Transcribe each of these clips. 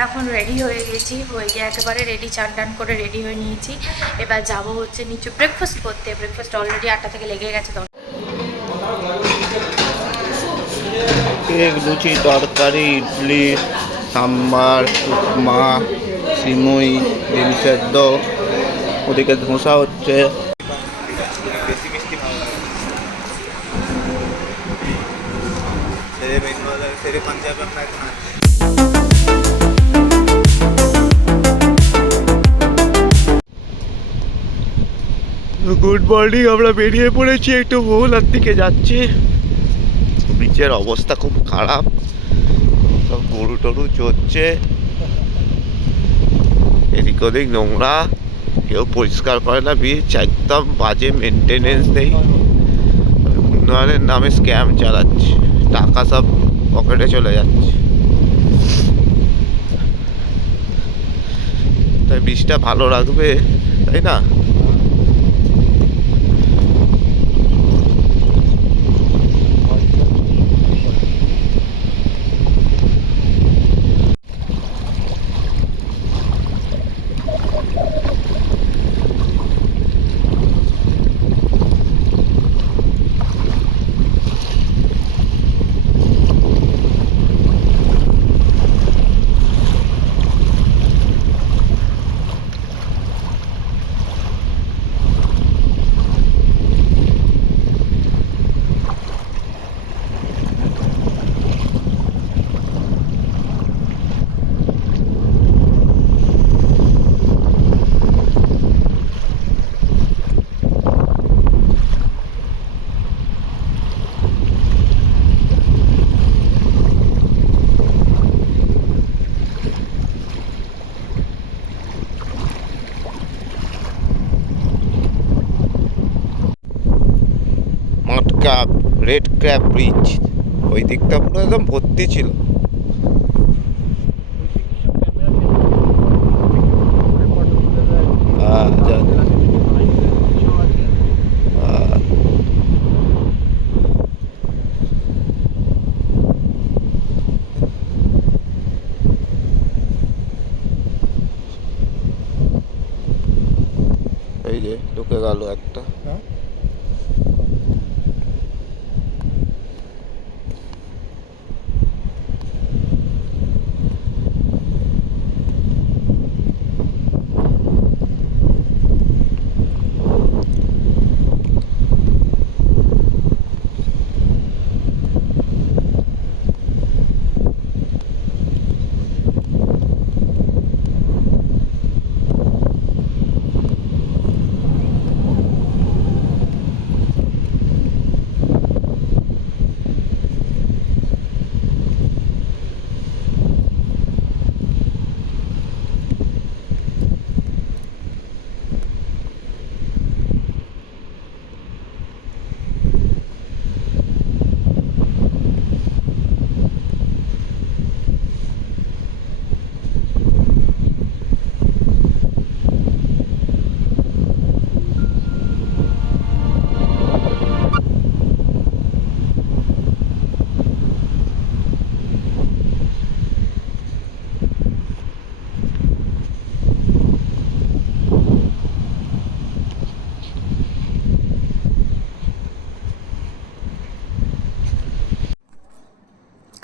আমরা এখন রেডি হয়ে গেছি। হয়ে গিয়ে একেবারে রেডি চান টান করে রেডি হয়ে নিয়েছি। এবার যাব হচ্ছে নিচু ব্রেকফাস্ট করতে। ব্রেকফাস্ট অলরেডি আটটা থেকে লেগে গেছে কেক লুচি তরকারি ইডলি সাম্বার উপমা সিমুই ডিম সেদ্ধ। ওদিকে ধোসা হচ্ছে। পাঞ্জাবে আমরা গুড মর্নিং আমরা বেরিয়ে পড়েছি একটু মহুলার দিকে যাচ্ছি। বিচের অবস্থা খুব খারাপ। সব গরু টরু চড়ছে। এদিক ওদিক নোংরা। কেউ পরিষ্কার করে না বিচ একদম বাজে মেনটেনেন্স নেই। উন্নয়নের নামে স্ক্যাম চালাচ্ছে। টাকা সব পকেটে চলে যাচ্ছে। তাই বীজটা ভালো রাখবে, তাই না? মটকা রেড ক্র্যাব ব্রিজ। ওই দিকটা পুরো একদম ভর্তি ছিল হ্যাঁ, জানি। হ্যাঁ। এই যে ঢুকে গেল একটা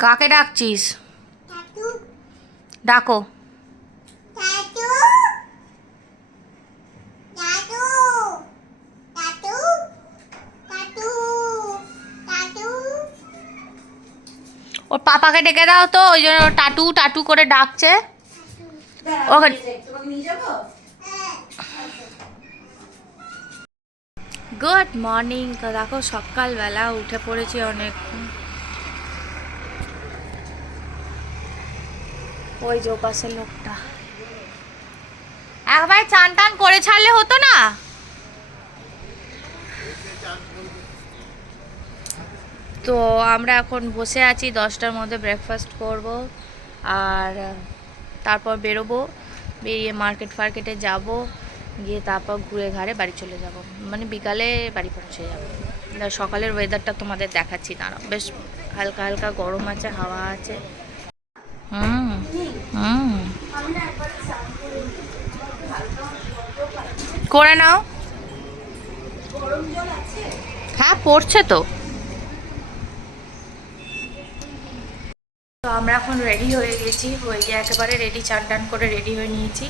কাকে ডাকছিস? ডাকো। ওর পাপাকে ডেকে দাও তো ওই জন্য ও টাটু টাটু করে ডাকছে। ওকে। গুড মর্নিং তো দেখো সকালবেলা উঠে পড়েছি অনেক ওই যে পাশের লোকটা। একবার চান টান করে ছাড়লে হতো না? তো আমরা এখন বসে আছি, দশটার মধ্যে ব্রেকফাস্ট করব, আর তারপর বেরোবো, বেরিয়ে মার্কেট ফার্কেটে যাব, গিয়ে তারপর ঘুরে ঘাড়ে বাড়ি চলে যাব। মানে বিকালে বাড়ি পৌঁছে যাব। সকালের ওয়েদারটা তোমাদের দেখাচ্ছি, দাঁড়াও। বেশ হালকা হালকা গরম আছে, হাওয়া আছে। হুম। করে নাও। হ্যাঁ পড়ছে তো। তো আমরা এখন রেডি হয়ে গেছি। হয়ে গিয়ে একেবারে রেডি চান টান করে রেডি হয়ে নিয়েছি।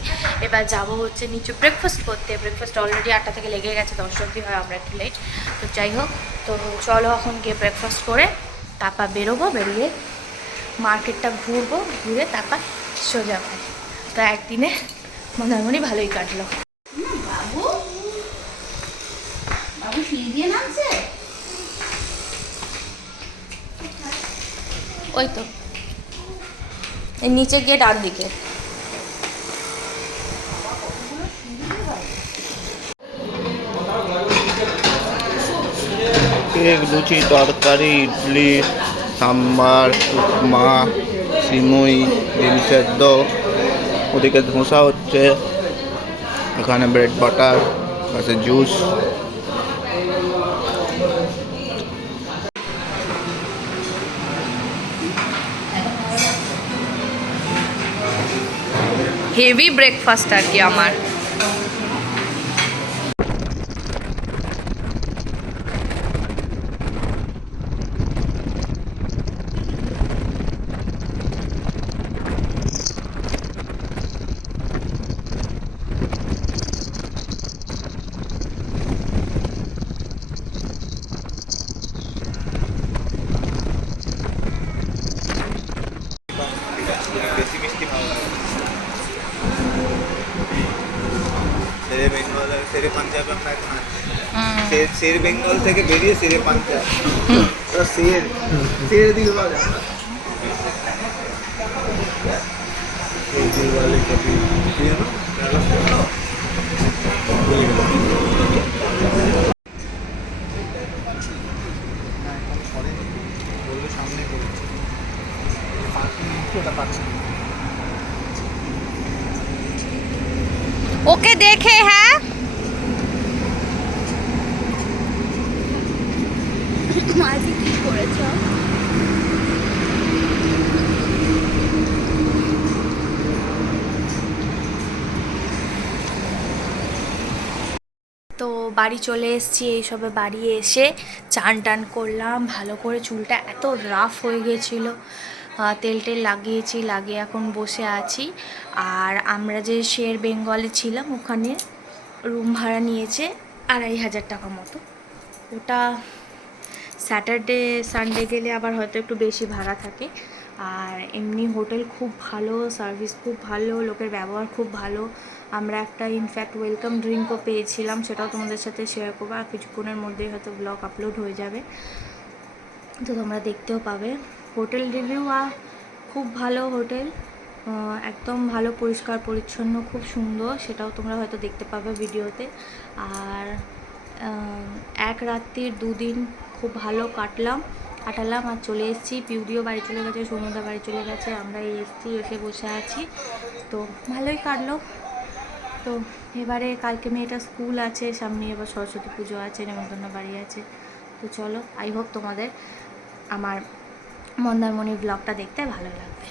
এবার যাব হচ্ছে নিচে ব্রেকফাস্ট করতে। ব্রেকফাস্ট অলরেডি আটটা থেকে লেগে গেছে দশটা অবধি হয়, আমরা একটু লেট তো যাই হোক, তো চলো এখন গিয়ে ব্রেকফাস্ট করে তারপর বেরোবো, বেরিয়ে মার্কেটটা ঘুরবো, ঘুরে তারপর সোজা বাড়ি। তো একদিনে মন্দারমণি ভালোই কাটলো। বাবু। বাবু সিঁড়ি দিয়ে নামছে? ওই তো। এর নিচে গিয়ে ডান দিকে। কেক লুচি তরকারি ইডলি সাম্বার উপমা। সিমুই ডিম সেদ্ধ ওদিকে ধোসা হচ্ছে এখানে ব্রেড বাটার পাশে জুস হেভি ব্রেকফাস্ট আর কি আমার বেশি মিষ্টি ভালো লাগে শেরে বেঙ্গল আর শেরে পাঞ্জাবে আমরা শের শের বেঙ্গল থেকে বেরিয়ে শেরে পাঞ্জাব। তো শের শের দিল সামনে করেছে পার্কিং পাচ্ছি ওকে দেখে হ্যাঁ মাঝে কি করেছ তো বাড়ি চলে এসেছি, এইসবে বাড়ি এসে চান টান করলাম। ভালো করে চুলটা এত রাফ হয়ে গেছিল। তেল টেল লাগিয়েছি, লাগিয়ে এখন বসে আছি। আর আমরা যে শের বেঙ্গলে ছিলাম, ওখানে রুম ভাড়া নিয়েছে আড়াই হাজার টাকা মতো। ওটা স্যাটারডে সানডে গেলে আবার হয়তো একটু বেশি ভাড়া থাকে। আর এমনি হোটেল খুব ভালো, সার্ভিস খুব ভালো, লোকের ব্যবহার খুব ভালো। আমরা একটা ইনফ্যাক্ট ওয়েলকাম ড্রিঙ্কও পেয়েছিলাম, সেটাও তোমাদের সাথে শেয়ার করব। আর কিছুক্ষণের মধ্যেই হয়তো ব্লগ আপলোড হয়ে যাবে। তো তোমরা দেখতেও পাবে। হোটেল রিভিউ আর খুব ভালো হোটেল। একদম ভালো, পরিষ্কার, পরিচ্ছন্ন, খুব সুন্দর। সেটাও তোমরা হয়তো দেখতে পাবে ভিডিওতে। আর এক রাত্রির দুদিন খুব ভালো কাটলাম। কাটালাম আর চলে এসেছি। পিউডিও বাড়ি চলে গেছে সমুদ্র বাড়ি চলে গেছে। আমরা এই এসেছি, এসে বসে আছি। তো ভালোই কাটলো। তো এবারে কালকে মেয়েটা স্কুল আছে, সামনে এবার সরস্বতী পুজো আছে, নেমন্তন্ন বাড়ি আছে। তো চলো আই হোপ তোমাদের আমার মন্দারমণির ব্লগটা দেখতে ভালো লাগবে।